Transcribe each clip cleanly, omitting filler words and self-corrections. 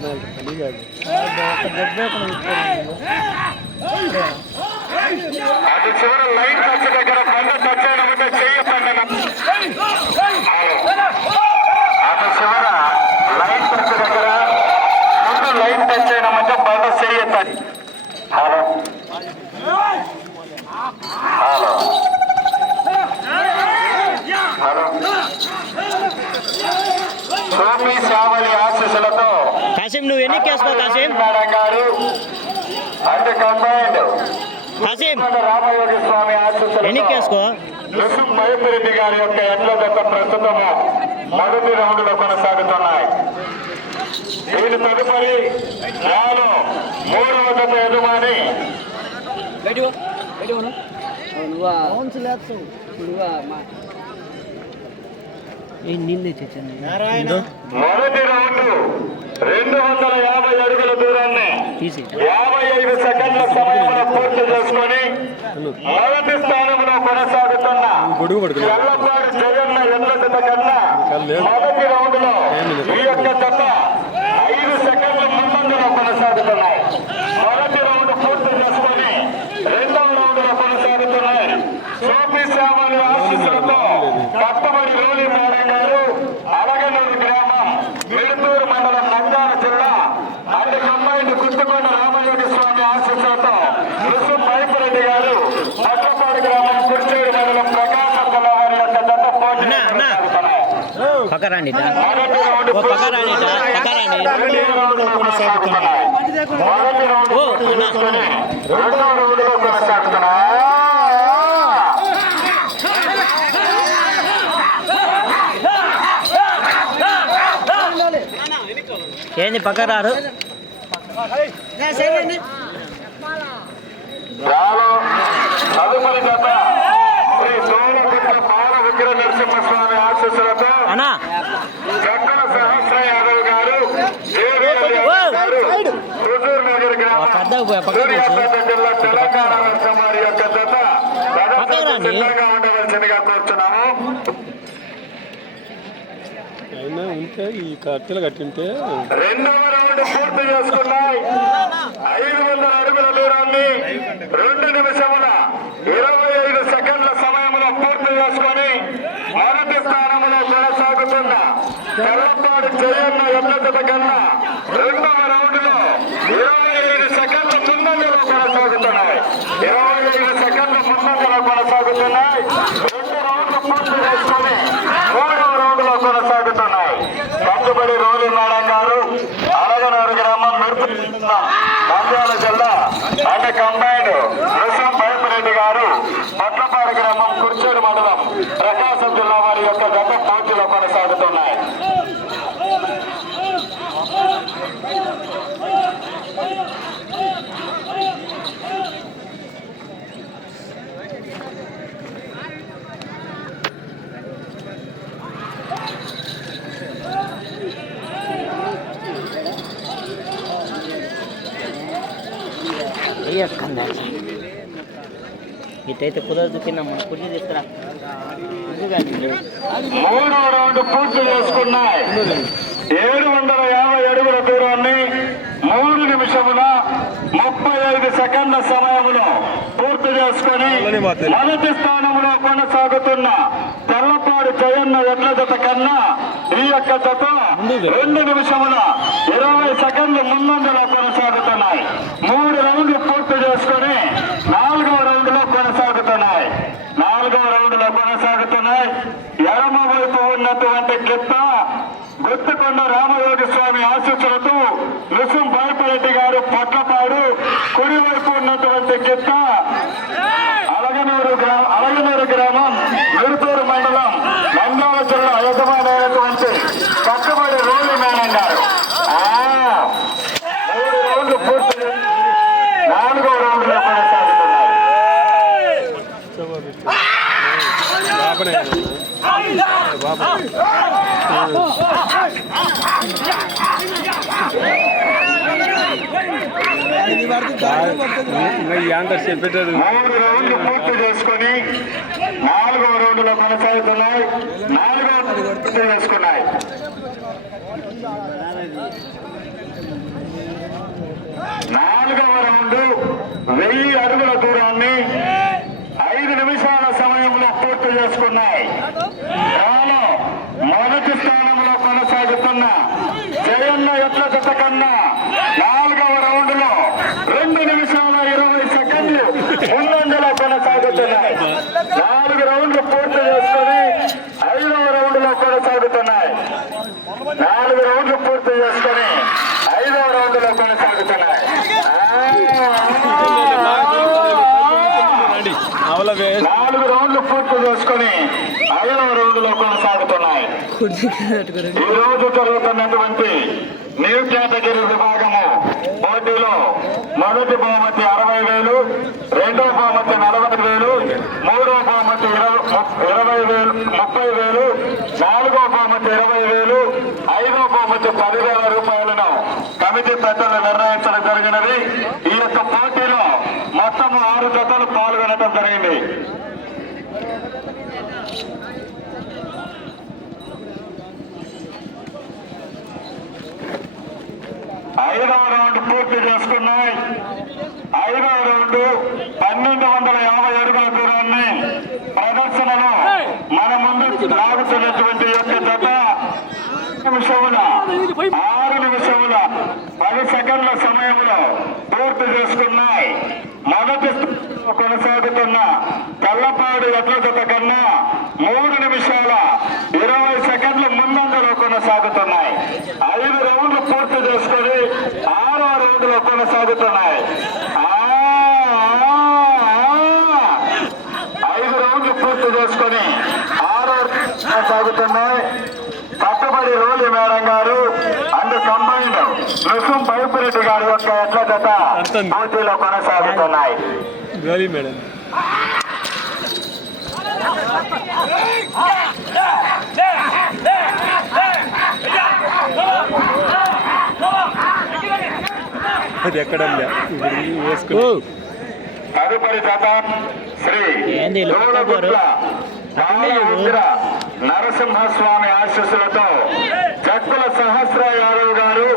అది చివరి line touch దగ్గర బండ టచ్ అయిన ఉంటే చెయ్యి పండిన అది చివర లైన్ టచ్ దగ్గర ముందు లైన్ టచ్ అయిన మధ్య బండ చెయ్యొద్దని. హలో హలో హలో సోమి శ్యామలి ఆశీస్సులతో కాసిం నువ్వు ఎన్ని కేసుకో కాసిం మేడం గారు అంటే కంబైండ్ కాసిం రామయోగి స్వామి ఎన్ని ఆశీస్సులతో కేసుకో రుసుం మహేశ్వరెడ్డి గారి యొక్క ఎడ్ల జత ప్రస్తుతము మొదటి రౌండ్ లో కొనసాగుతున్నాయి. దీని తదుపరి నాలో మూడవ జత యజమాని మొదటి రౌండ్ 250 అడుగుల దూరాన్ని 55 సెకండ్ల సమయంలో పూర్తి చేసుకొని మొదటి స్థానంలో కొనసాగుతున్న చల్లపాడు జగన్న ఎడ్ల జత కన్నా మొదటి రౌండ్ లో ఈ యొక్క జత 5 సెకండ్ల ముందంజలో కొనసాగుతున్నాయి. మొదటి రౌండ్ పూర్తి చేసుకొని రెండవ రౌండ్ లో కొనసాగుతున్నాయి. సోపి శ్యామలి ఆశీస్సులతో కట్టబడి రోలి మేడం గారు అలగనూరు గ్రామం మిడుతూరు మండలం నంద్యాల జిల్లా అంటే కంబైండ్ గుర్తుకొండ రామయోగి స్వామి ఆశీస్సులతో రుసుం మహేశ్వరెడ్డి గారు పట్టపాడు గ్రామం కుర్చేడు మండలం ప్రకాశం జిల్లా వారి యొక్క జత పోటీ కొనసాగుతున్నాయి. పక్కరాండి మొదటి రౌండ్ పక్కరాండి మొదటి రౌండ్ పూర్తి చేసుకొని రెండవ రౌండ్ లో కొనసాగుతున్నాయి. ఏంది పక్కరారు తదుపరి జత శ్రీ సోమగుట్ట బాల విగ్ర నరసింహస్వామి ఆశీస్సులతో జక్కల సహస్ర యాదవ్ గారు హుజూర్ నగర్ గ్రామం సూర్యాపేట జిల్లా తెలంగాణ రాష్ట్రం వారి యొక్క జత సిద్ధంగా ఉండవలసిందిగా కోరుతున్నాము. ఉంటే ఈ కట్టెలు కట్టింటే రెండవ రౌండ్ పూర్తి చేసుకున్నాయి. 500 అడుగుల దూరాన్ని 2 నిమిషముల 25 సెకండ్ల సమయంలో పూర్తి చేసుకొని మొదటి స్థానంలో కొనసాగుతున్న తెల్లపాడు జయన్న ఎడ్ల జత కన్నా రెండవ రౌండ్ లో 25 సెకండ్ల ముందంజలో కొనసాగుతున్నాయి. 25 సెకండ్ల ముందంజలో కొనసాగుతున్నాయి. 2 రౌండ్లు పూర్తి చేసుకొని 3వ రౌండ్ లో కొనసాగుతున్నాయి. కంచుబడి రోలి మేడం గారు అలగనూరు గ్రామం నంద్యాల జిల్లా అంటే కంబైండ్ రుసుం మహేశ్వరెడ్డి గారు పట్లపాడు గ్రామం కుర్చేడు మండలం ప్రకాశం జిల్లా వారి యొక్క గత పోటీలో కొనసాగుతున్నాయి. ఇటైతే కుదరదు కింద మన కుర్చీ తీసుకురా. 3వ రౌండ్ పూర్తి చేసుకున్నాయి. 750 అడుగుల దూరాన్ని 3 నిమిషముల 35 సెకండ్ల సమయంలో పూర్తి చేసుకొని మొదటి స్థానంలో కొనసాగుతున్న తెల్లపాడు జయన్న ఎడ్ల జత కన్నా ఈ యొక్క జత 2 నిమిషముల 20 సెకండ్లు ముందంజలో కొనసాగుతున్నాయి. 3 రౌండ్లు పూర్తి చేసుకొని 4వ రౌండ్ లో కొనసాగుతున్నాయి. 4వ రౌండ్ లో కొనసాగుతున్నాయి. ఎడమ వైపు ఉన్నటువంటి గిత్త గుర్తుకొండ రామయోగి స్వామి ఆశీస్సులతో రుసుం మహేశ్వరెడ్డి గారు పొట్లపాడు, కుడివైపు ఉన్నటువంటి గిత్త అలగనూరు గ్రామం మిడుతూరు మండలం నంద్యాల జిల్లా యజమానైనటువంటి కట్టుబడి రోలి మేడం గారు 3 రౌండ్లు పూర్తి 4వ రౌండ్ లో కొనసాగుతున్నాయి. చెప్పేటారు 3 రౌండ్లు పూర్తి చేసుకొని 4వ రౌండ్ లో కొనసాగుతున్నాయి. 4వ రౌండ్ పూర్తి చేసుకున్నాయి. రౌండ్ 1000 అడుగుల దూరాన్ని 5 నిమిషాల సమయంలో పూర్తి చేసుకున్నాయి. కాలం మొదటి స్థానంలో కొనసాగుతున్న జయన్న ఎట్ల జత కన్నా 4వ రౌండ్ లో 2 నిమిషాల 20 సెకండ్లు ముందంజలో కొనసాగుతున్నాయి. 4 రౌండ్లు పూర్తి చేసుకుని 5వ రౌండ్ లో కొనసాగుతున్నాయి. 4 రౌండ్లు పూర్తి చేసుకుని 5వ రౌండ్ లో కొనసాగుతున్నాయి. అవల 4 రౌండ్లు పూర్తి చేసుకుని 5వ రౌండ్ లో కొనసాగుతున్నాయి. ఈ రోజు జరుగుతున్నటువంటి న్యూ కేటగిరీ విభాగము పోటీలో మొదటి బహుమతి 60,000, రెండవ బహుమతి 40,000, మూడవ బహుమతి 30,000, నాలుగవ బహుమతి 20,000, ఐదవ బహుమతి 10,000 రూపాయలను కమిటీ పెద్దలు నిర్ణయించడం జరిగినది. ఈ యొక్క పోటీలో మొత్తం 6 జతలు పాల్గొనడం జరిగింది. ఐదవ రౌండ్ పూర్తి చేసుకున్నాయి. 5వ రౌండ్ 1250 అడుగుల దూరాన్ని ప్రదర్శనలో మన ముందు లాగుతున్నటువంటి యొక్క జత 6 నిమిషముల 10 సెకండ్ల సమయంలో పూర్తి చేసుకున్నాయి. మొదటి కొనసాగుతున్న తెల్లపాడు ఎడ్ల జత కన్నా 3 నిమిషాల 20 సెకండ్ల ముందంజలో కొనసాగుతున్నాయి. 5 రౌండ్లు పూర్తి చేసుకొని 6వ రౌండ్ లో కొనసాగుతున్నాయి. 5 రౌండ్లు పూర్తి చేసుకొని 6వ కొనసాగుతున్నాయి. కట్టుబడి రోలి మేడం గారు అండ్ కంబైన్డ్ నృసింహ పైపురెడ్డి గారి యొక్క ఎడ్ల జత పోటీలో కొనసాగుతున్నాయి. గోలీ మేడం అది ఎక్కడ వేసుకో. తదుపరి జత శ్రీ దూలగుట్ల బాలముద్ర నరసింహస్వామి ఆశీస్సులతో చక్కుల సహస్ర యాదవ్ గారు,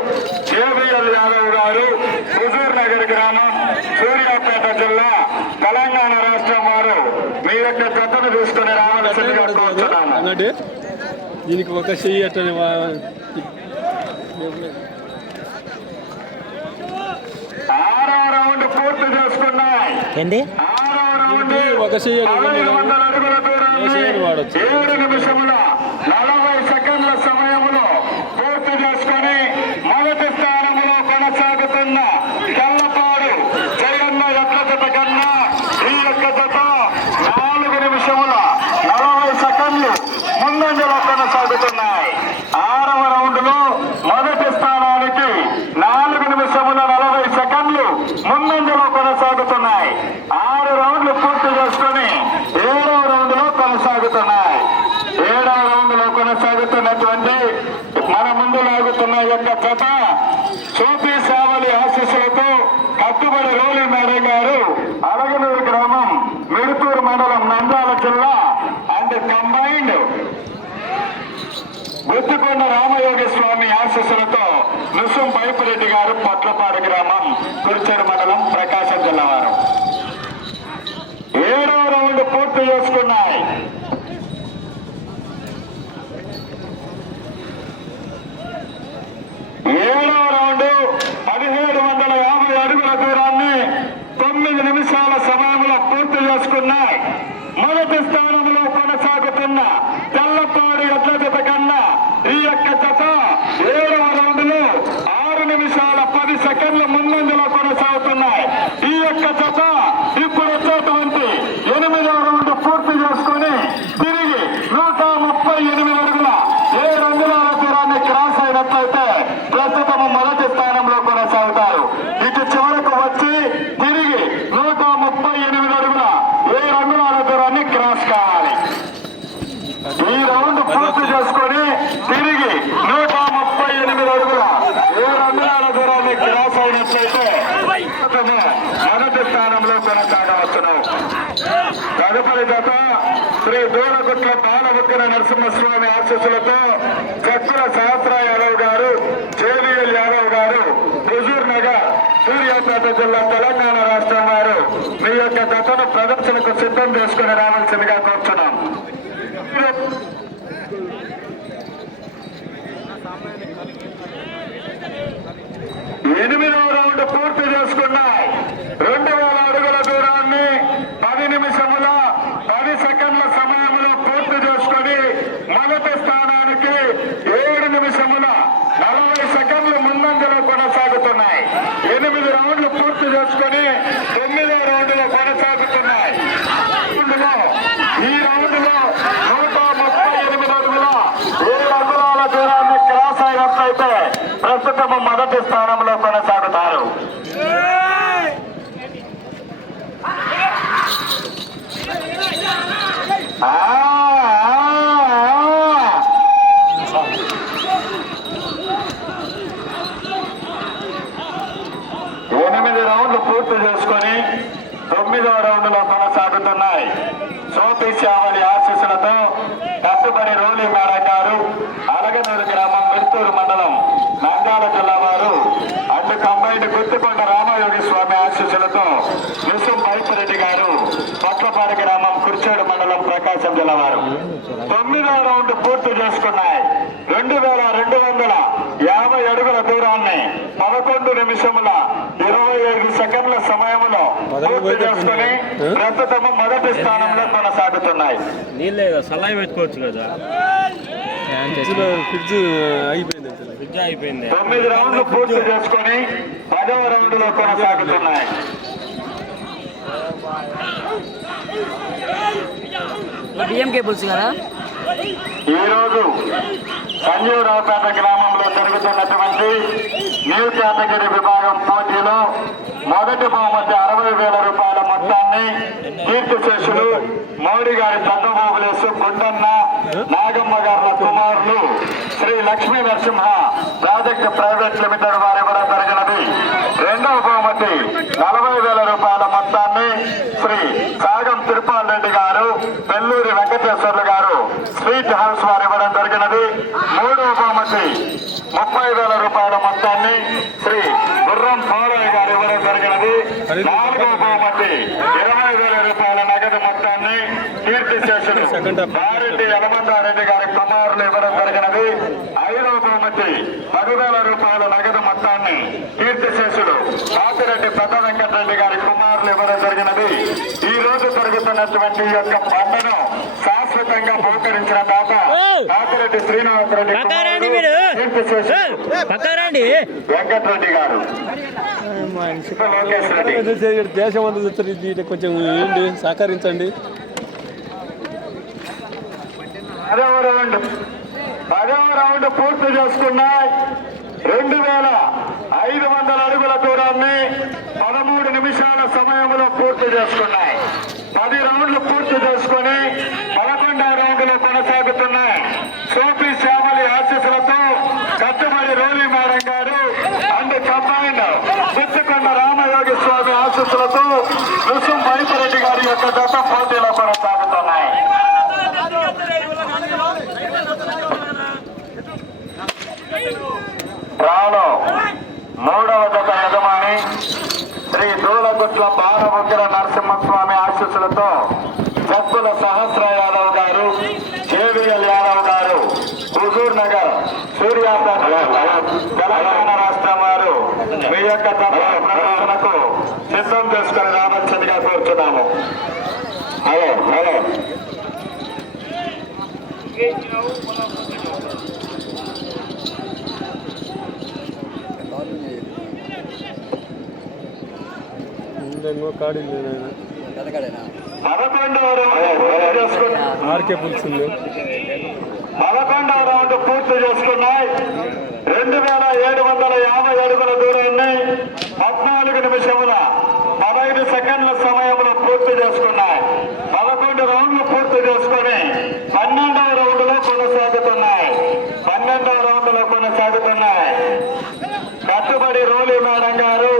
కేవీఎల్ యాదవ్ గారు, హుజూర్ నగర్ గ్రామం, సూర్యాపేట జిల్లా, తెలంగాణ రాష్ట్రం వారు మీ యొక్క జతను తీసుకుని రావాల్సిందిగా కోరుతున్నాము. అన్నట్టు దీనికి ఒక చెయ్యి అట్టని 6వ రౌండ్ పూర్తి చేసుకున్నాయి. ఏంది 6వ రౌండ్ ఒక చెయ్యి 1500 అడుగుల దూరాన్ని 7 నిమిషముల 40 సెకండ్ల సమయంలో పూర్తి చేసుకుని మొదటి స్థానంలో కొనసాగుతున్న తెల్లపాడు జయన్న ఎడ్ల జత కన్నా ఈ యొక్క జత 4 నిమిషముల 40 సెకండ్లు ముందంజలో కొనసాగుతున్నాయి. 6వ రౌండ్ లో మొదటి స్థానానికి 4 నిమిషముల 40 సెకండ్లు ముందంజలో కొనసాగుతున్నాయి. 6 రౌండ్లు పూర్తి చేసుకుని 7వ రౌండ్ లో కొనసాగుతున్నాయి. 7వ రౌండ్ లో కొనసాగుతున్నటువంటి మన ముందు లాగుతున్న యొక్క జత సోపి సావలి ఆశీస్సులతో కట్టుబడి రోలి మేడం గారు, అలగనూరు గ్రామం, మిడుతూరు మండలం, నంద్యాల జిల్లా అండ్ కంబైన్డ్ గుత్తికొండ రామయోగి స్వామి ఆశీస్సులతో నృసింహ పైపురెడ్డి గారు, పొట్లపాడు గ్రామం, కురిచేరు మండలం, ప్రకాశం జిల్లా వారు 7వ రౌండ్ పూర్తి చేసుకున్నాయి. 7వ రౌండ్ 1750 అడుగుల దూరాన్ని 9 నిమిషాల సమయంలో పూర్తి చేసుకున్నాయి. మొదటి స్థానంలో కొనసాగుతున్న తెల్లపాడు ఎడ్ల జత కన్నా ఈ యొక్క జత 7వ రౌండ్ లో 6 నిమిషాల 10 సెకండ్ల ముందంజలో కొనసాగుతున్నాయి. ఈ యొక్క జత ఇప్పుడు వచ్చేటువంటి 8వ రౌండ్ పూర్తి చేసుకుని తిరిగి 138 అడుగుల 7 అంగుళాల దూరాన్ని క్రాస్ అయినట్లయితే ప్రస్తుతం మొదటి స్థానంలో కొనసాగుతారు. ఇటు చివరకు వచ్చి తిరిగి 138 అడుగుల 7 అంగుళాల దూరాన్ని క్రాస్ కావాలి. ఈ రౌండ్ పూర్తి చేసుకొని తిరిగి 138 అడుగుల 7 అంగుళాల దూరాన్ని క్రాస్ అయినట్లయితే మొదటి స్థానంలో కొనసాగవచ్చును. తదుపరి జత శ్రీ దూలగుట్ల బాలముద్ర నరసింహస్వామి ఆశీస్సులతో చక్కుల సహస్ర యాదవ్ గారు, జేవిఎల్ యాదవ్ గారు, హుజూర్ నగర్, సూర్యాపేట జిల్లా తెలంగాణ రాష్ట్రం వారు మీ యొక్క జతను ప్రదర్శనకు సిద్ధం చేసుకుని రావాల్సిందిగా కోరుచున్నాం. ఎనిమిదవ రౌండ్ పూర్తి చేసుకున్నాయి. 2000 అడుగుల దూరాన్ని 10 నిమిషముల 10 సెకండ్ల సమయంలో పూర్తి చేసుకొని మొదటి స్థానానికి 7 నిమిషముల 40 సెకండ్లు ముందంజలో కొనసాగుతున్నాయి. 8 రౌండ్లు పూర్తి చేసుకొని 9వ రౌండ్లో కొనసాగుతున్నాయి. ఈ రౌండ్లో 138 అడుగుల 7 అంగుళాల దూరాన్ని క్రాస్ అయినట్లయితే ప్రస్తుతం మొదటి స్థానంలో కొనసాగుతారు. ఎనిమిది రౌండ్లు పూర్తి చేసుకొని 9వ రౌండ్లో కొనసాగుతున్నాయి. సోతీశ్యావళి ఆశీస్సులతో కట్టుబడి రోలి మేడం గారు అలగనూరు గ్రామం మిర్తూరు మండలం నంద్యాల జిల్లా వారు అడ్డు కంబైండ్ గుర్తుకొండ రామయోగి స్వామి ఆశీస్సులతో నిసుం బైపురెడ్డి గారు పట్లపాడి గ్రామం కుర్చేడు మండలం ప్రకాశం జిల్లా వారు 9వ రౌండ్ పూర్తి చేసుకున్నాయి. 2250 అడుగుల దూరాన్ని 11 నిమిషముల 25 సెకండ్ల సమయంలో పూర్తి చేసుకుని ప్రస్తుతం మొదటి స్థానంలో కొనసాగుతున్నాయి. నీళ్ళే సలాయి పెట్టుకోవచ్చు కదా. ఫ్రిడ్జ్ అయిపోయింది. 9 రౌండ్లు పూర్తి చేసుకుని 10వ రౌండ్లో కొనసాగుతున్నాయి. బియ్యం కేబుల్స్ కదా. ఈరోజు సంజీవరావుపేట గ్రామంలో జరుగుతున్నటువంటి న్యూ కేటగిరీ విభాగం పోటీలో మొదటి బహుమతి 60,000 రూపాయల మొత్తాన్ని కీర్తిశేషులు మోడీ గారి చంద్రబాబులేసు కొండన్న నాగమ్మ గారుల కుమారులు Sri Lakshmi Narasimha project private limited వారు ఇవ్వడం జరిగినది. రెండవ బహుమతి 40,000 రూపాయల మొత్తాన్ని శ్రీ సాగం తిరుపాల్ రెడ్డి గారు పెల్లూరి వెంకటేశ్వర్లు గారు స్వీట్ హౌస్ వారు ఇవ్వడం జరిగినది. మూడవ బహుమతి 30,000 రూపాయల మొత్తాన్ని శ్రీ గుర్రం పౌరయ్య గారు ఇవ్వడం జరిగినది. నాలుగవ బహుమతి 20,000 రూపాయల నగదు మొత్తాన్ని కీర్తిశేషులు బారెడ్డి యలమందారెడ్డి గారి కుమారులు ఇవ్వడం జరిగినది. ఐదవ బహుమతి 10,000 రూపాయల నగదు మొత్తాన్ని కీర్తిశేషులు పాతిరెడ్డి పెద్ద వెంకటరెడ్డి గారి కుమారులు ఇవ్వడం జరిగినది. ఈ రోజు జరుగుతున్నటువంటి యొక్క పండుగను శాశ్వతంగా బహుకరించిన దాత పాతిరెడ్డి శ్రీనివాసరెడ్డి వెంకటరెడ్డి గారు లోకేష్ రెడ్డి. దేశం అంతా చూస్తారు. కొంచెం ఏంటి సహకరించండి. 10వ రౌండ్ పూర్తి చేసుకున్నాయి. 2,500 అడుగుల దూరాన్ని 13 నిమిషాల సమయంలో పూర్తి చేసుకున్నాయి. 10 రౌండ్లు పూర్తి చేసుకుని 11వ రౌండ్లో కొనసాగుతున్నాయి. సోపి శ్యామలి ఆశీస్సులతో కట్టుబడి రోలి మేడం గారు అండ్ కంబైండ్ గుర్తుకొండ రామయోగి స్వామి ఆశీస్సులతో నిసుం బైపురెడ్డి గారి యొక్క జత పోటీలో కొనసాగుతున్నాయి. రాలో 3వ జత యజమాని శ్రీ దూలగుట్ల బాలముద్ర నరసింహస్వామి ఆశీస్సులతో సత్తుల సహస్ర యాదవ్ గారు, జేవిఎల్ యాదవ్ గారు, హుజూర్ నగర్ సూర్యాపేట తెలంగాణ రాష్ట్రం వారు మీ యొక్క జత ప్రదర్శనకు సిద్ధం చేసుకుని రావచ్చనిగా కోరుచున్నాము. హలో హలో కాడి 11వ ఆర్కే పులుసుంది. 11వ రౌండ్ పూర్తి చేసుకున్నాయి. 2,750 అడుగుల దూరాన్ని 14 నిమిషముల 15 సెకండ్ల సమయంలో పూర్తి చేసుకున్నాయి. 11 రౌండ్లు పూర్తి చేసుకుని 12వ రౌండ్లో కొనసాగుతున్నాయి. 12వ రౌండ్లో కొనసాగుతున్నాయి. కట్టుబడి రోలి మేడం గారు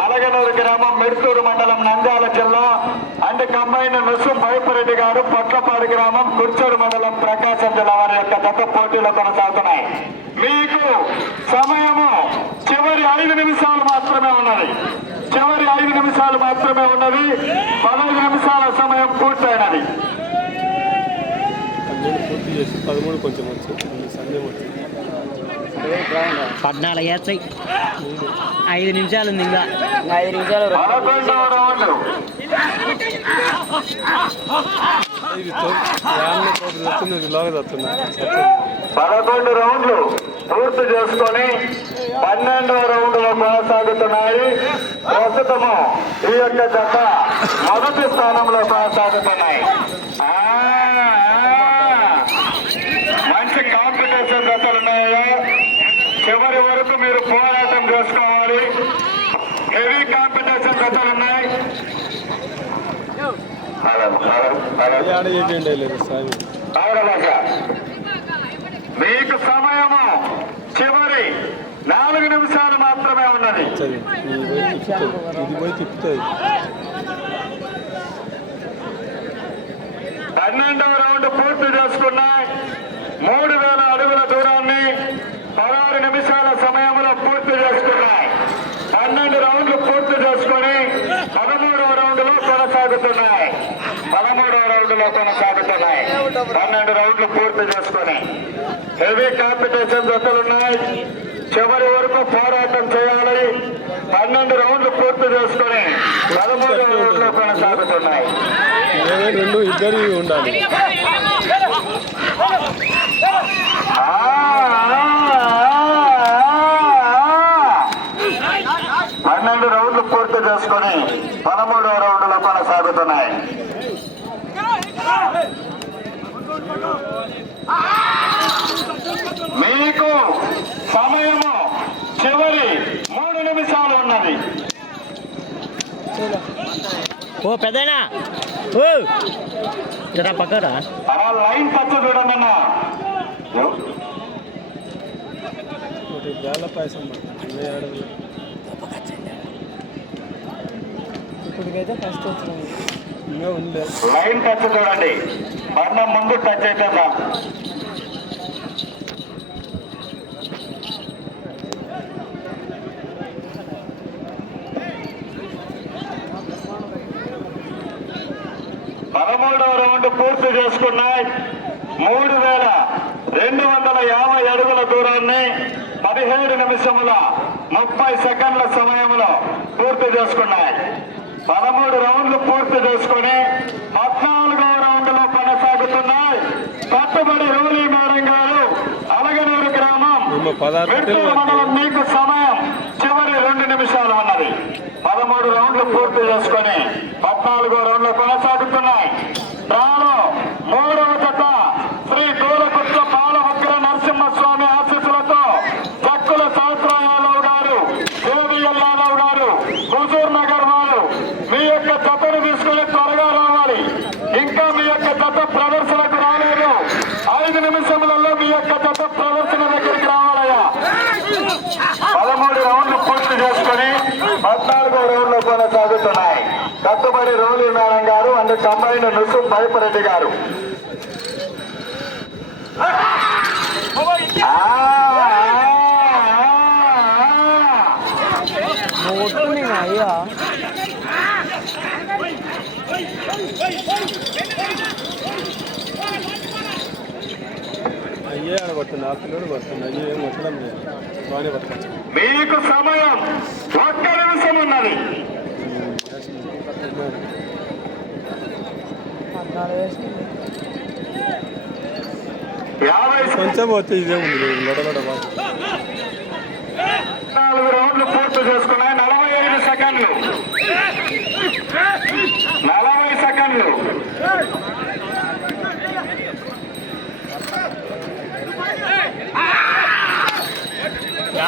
అలగనూరు గ్రామం మిర్తూరు మండలం నంద్యాల జిల్లా అండ్ కంబైన్ నిసుం బైపురెడ్డి గారు పట్లపాడి గ్రామం కుర్చేడు మండలం ప్రకాశం జిల్లా వారి యొక్క జత పోటీలో కొనసాగుతున్నాయి. మీకు సమయము చివరి 5 నిమిషాలు మాత్రమే ఉన్నది. చివరి 5 నిమిషాలు మాత్రమే ఉన్నది. 15 నిమిషాల సమయం పూర్తయినది. 12 పూర్తి చేసి 13 కొంచెం వచ్చు సమయం వచ్చింది. 14 వేస్తాయి. 5 నిమిషాలు ఉంది. ఇంకా 5 నిమిషాలు. 11వ రౌండ్. ఇది వస్తుంది లోగా వస్తున్నా. 11 రౌండ్లు పూర్తి చేసుకొని 12వ రౌండ్ లో కొనసాగుతున్నాయి. ప్రస్తుతము ఈ యొక్క జత మొదటి స్థానంలో కొనసాగుతున్నాయి. మంచి కాంపిటీషన్ జతలు ఉన్నాయా? చివరి వరకు మీరు పోరాటం చేసుకోవాలి. హెవీ కాంపిటీషన్ జతలు ఉన్నాయి. మీకు సమయము చివరి 4 నిమిషాలు మాత్రమే ఉన్నది. ఇది పోయి తిప్పుతుంది. 12వ రౌండ్ పూర్తి చేసుకున్నాయి. 3000 అడుగుల దూరాన్ని 16 నిమిషాల సమయంలో పూర్తి చేసుకున్నాయి. 12 రౌండ్లు పూర్తి చేసుకుని 13వ రౌండ్లో కొనసాగుతున్నాయి. 13వ రౌండ్లో కొనసాగుతున్నాయి. 12 రౌండ్లు పూర్తి చేసుకుని హెవీ కాంపిటీషన్ జతలున్నాయి. చివరి వరకు పోరాటం చేయాలి. 12 రౌండ్లు పూర్తి చేసుకుని 13వ రౌండ్లో కొనసాగుతున్నాయి. 22 ఇద్దరు ఉండాలి. 12 రౌండ్లు పూర్తి చేసుకుని 13వ రౌండ్లో కొనసాగుతున్నాయి. మీకు సమయము చివరి 3 నిమిషాలు ఉన్నది. ఓ పెద్దనా ఓ జరా పక్కరా అలా లైన్ టచ్ చూడండి అన్న. జాల పాయసం ఇప్పటికైతే ఫస్ట్ వచ్చింది. ఇంకా ఉంది. లైన్ టచ్ చూడండి. బండం ముందు టచ్ అయితే పదమూడవ రౌండ్ పూర్తి చేసుకున్నాయి. 3250 అడుగుల దూరాన్ని 17 నిమిషముల 30 సెకండ్ల సమయంలో పూర్తి చేసుకున్నాయి. 13 రౌండ్లు పూర్తి చేసుకుని 14వ రౌండ్ లో కొనసాగుతున్నాయి. కట్టుబడి రూలీ మేడం గారు, అలగనూరు గ్రామం, విడుదల మండలం. మీకు సమయం చివరి 2 నిమిషాలు ఉన్నది. 13 రౌండ్లు పూర్తి చేసుకుని 14వ రౌండ్ లో కొనసాగుతున్నాయి. రాను 3వ జత శ్రీ దూలకుట్ల బాలభద్ర నరసింహస్వామి ఆశీస్సులతో జక్కుల సహస్ర యాదవ్ గారు, దేవిఎల్ యాదవ్ గారు, హుజూర్ నగర్ వారు మీ యొక్క జతను తీసుకుని త్వరగా రావాలి. ఇంకా మీ యొక్క జత ప్రదర్శనకు రాలేదు. 5 నిమిషములలో మీ యొక్క జత ప్రదర్శన దగ్గరికి రావాలయ్యా. 13 రౌండ్లు పూర్తి చేసుకుని 14వ రౌండ్ లో కొనసాగుతున్నాయి. కట్టుబడి రోలీ మేడం గారు అండ్ కంబైన్ నుసు భయపరెడ్డి గారు. అయ్యా అయ్యే ఆడబడుతుంది. ఆ పిల్లడు పడుతుంది. అయ్యే ఏం వచ్చడం లేదు. బాగానే పడుతుంది. మీకు సమయం 1 నిమిషం ఉన్నది. కొంచెం పోతే ఇదే ఉంది. లొడలొడ 4 రౌండ్లు పూర్తి చేసుకున్నాయి. 45 సెకండ్లు. 40 సెకండ్లు.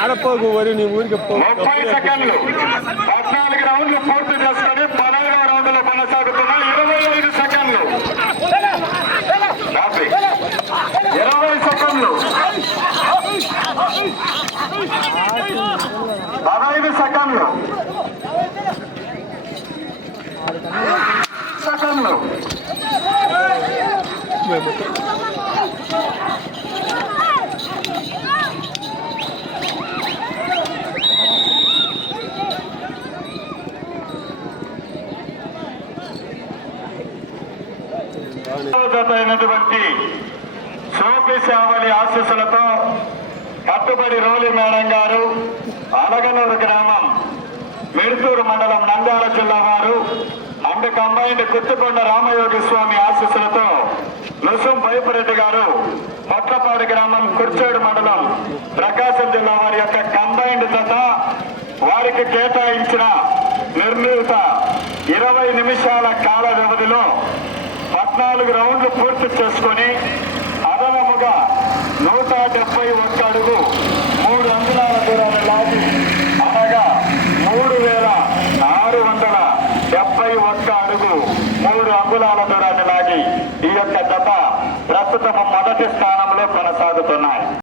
ఆడపోకు వరి నీ ఊరికి 30 సెకండ్లు. 14 రౌండ్లు పూర్తి చేసుకుని 15వ రౌండ్ లో కొనసాగుతున్నాయి. 25 సెకండ్లు. 20 సెకండ్లు. 15 సెకండ్లు. సెకండ్లు. అయినటువంటి సోపి శావలి ఆశీస్సులతో కట్టుబడి రోలి మేడం గారు అలగనూరు గ్రామం మిడుతూరు మండలం నంద్యాల జిల్లా వారు అండ్ కంబైన్డ్ కుత్తుకొండ రామయోగి స్వామి ఆశీస్సులతో నృసం పైపురెడ్డి గారు పొట్లపాడు గ్రామం కుర్చేడు మండలం ప్రకాశం జిల్లా వారి యొక్క కంబైన్డ్ జత వారికి కేటాయించిన నిర్ణీత 20 నిమిషాల కాల వ్యవధిలో 14 రౌండ్లు పూర్తి చేసుకుని అదనముగా 171